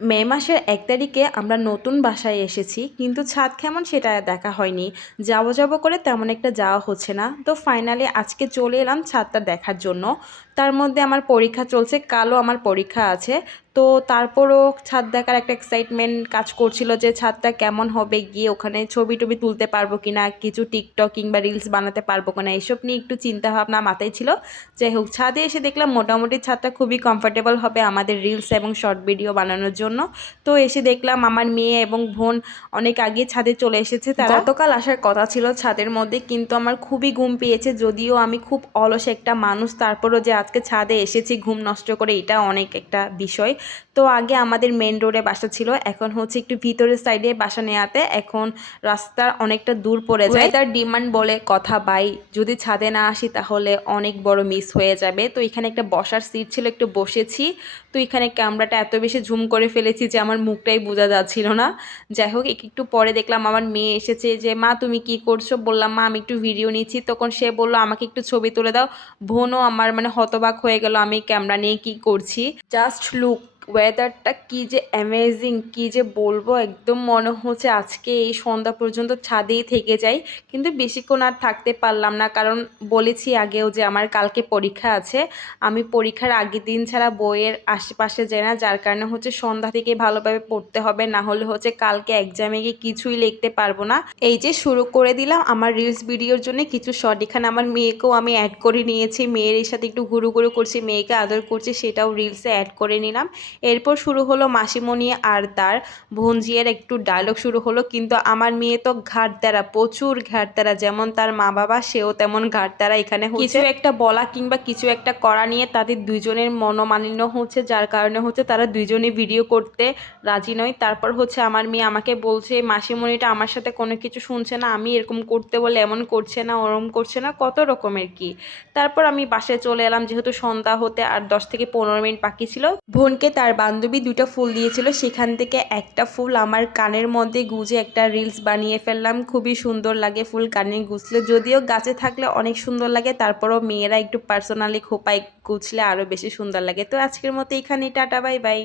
মে মাসের এক তারিখে আমরা নতুন বাসায় এসেছি, কিন্তু ছাদ কেমন সেটা দেখা হয়নি। যাব যাব করে তেমন একটা যাওয়া হচ্ছে না। তো ফাইনালি আজকে চলে এলাম ছাদটা দেখার জন্য। তার মধ্যে আমার পরীক্ষা চলছে কালও আমার পরীক্ষা আছে। তো তারপরও ছাদ দেখার একটা এক্সাইটমেন্ট কাজ করছিল যে ছাদটা কেমন হবে গিয়ে ওখানে ছবি টবি তুলতে পারব কি না কিছু টিকটক কিংবা রিলস বানাতে পারব কি না এসব নিয়ে একটু চিন্তা ভাবনা মাথায় ছিল। যাই হোক ছাদে এসে দেখলাম মোটামুটি ছাদটা খুবই কমফোর্টেবল হবে আমাদের রিলস এবং শর্ট ভিডিও বানানোর জন্য। তো এসে দেখলাম আমার মেয়ে এবং বোন অনেক আগে ছাদে চলে এসেছে তারা। গতকাল আসার কথা ছিল ছাদের মধ্যে কিন্তু আমার খুবই ঘুম পেয়েছে যদিও আমি খুব অলস একটা মানুষ তারপরও যে আজকে ছাদে এসেছি, ঘুম নষ্ট করে, এটা অনেক একটা বিষয়। তো আগে আমাদের মেন রোডে বাসা ছিল, এখন হচ্ছে একটু ভিতরের সাইডে বাসা নেওয়াতে, এখন রাস্তার অনেকটা দূর পড়ে যায়। তার ডিমান্ড বলে কথা বাই যদি ছাদে না আসি তাহলে অনেক বড় মিস হয়ে যাবে। তো এখানে একটা বসার সিট ছিল, একটু বসেছি। তো এখানে ক্যামেরাটা এত বেশি ঝুম করে ফেলেছি যে আমার মুখটাই বোঝা যাচ্ছিল না। যাই হোক একটু পরে দেখলাম আমার মেয়ে এসেছে যে, মা, তুমি কি করছ? বললাম, মা, আমি একটু ভিডিও নিচ্ছি। তখন সে বলল, আমাকে একটু ছবি তুলে দাও। বোনও আমার মানে হতবাক হয়ে গেল আমি ক্যামেরা নিয়ে কি করছি? জাস্ট লুক ওয়েদারটা কি যে অ্যামেজিং কি যে বলব, একদম মনে হচ্ছে আজকে এই সন্ধ্যা পর্যন্ত ছাদেই থেকে যাই। কিন্তু বেশিক্ষণ আর থাকতে পারলাম না, কারণ বলেছি আগেও যে আমার কালকে পরীক্ষা আছে। আমি পরীক্ষার আগের দিন ছাড়া বইয়ের আশেপাশে যাই না, যার কারণে হচ্ছে সন্ধ্যা থেকে ভালোভাবে পড়তে হবে, না হলে হচ্ছে কালকে এক্সামে গিয়ে কিছুই লিখতে পারব না। এই যে শুরু করে দিলাম, আমার রিলস ভিডিওর জন্য কিছু শর্ট এখানে আমার মেয়েকেও আমি অ্যাড করে নিয়েছি। মেয়ের সাথে একটু ঘুরু ঘুরু করছি, মেয়েকে আদর করছি, সেটাও রিলসে অ্যাড করে নিলাম। এরপর শুরু হলো মাসিমণি আর তার ভঞ্জিয়ের একটু ডায়লগ শুরু হলো, কিন্তু আমার মেয়ে তো ঘাটতারা প্রচুর ঘাটতারা যেমন তার মা বাবা, সেও তেমন ঘাটতারা এখানে কিছু একটা বলা কিংবা কিছু একটা করা নিয়ে তাদের দুইজনের মনোমালিন্য হচ্ছে, যার কারণে হচ্ছে তারা দুইজনে ভিডিও করতে রাজি নয়। তারপর হচ্ছে আমার মেয়ে আমাকে বলছে, মাসিমণিটা আমার সাথে কোনো কিছু শুনছে না, আমি এরকম করতে বলে এমন করছে না, ওরম করছে না, কত রকমের কি? তারপর আমি বাসায় চলে এলাম, যেহেতু সন্ধ্যা হতে আর দশ থেকে পনেরো মিনিট বাকি ছিল। বোনকে তার বান্ধবী দুটো ফুল দিয়েছিল। সেখান থেকে একটা ফুল আমার কানের মধ্যে গুজে একটা রিলস বানিয়ে ফেললাম। খুবই সুন্দর লাগে ফুল কানে গুছলে যদিও গাছে থাকলে অনেক সুন্দর লাগে, তারপরও মেয়েরা একটু পার্সোনালি খোপায় গুছলে আরও বেশি সুন্দর লাগে। তো আজকের মতো এখানেই, টাটা, বাই বাই।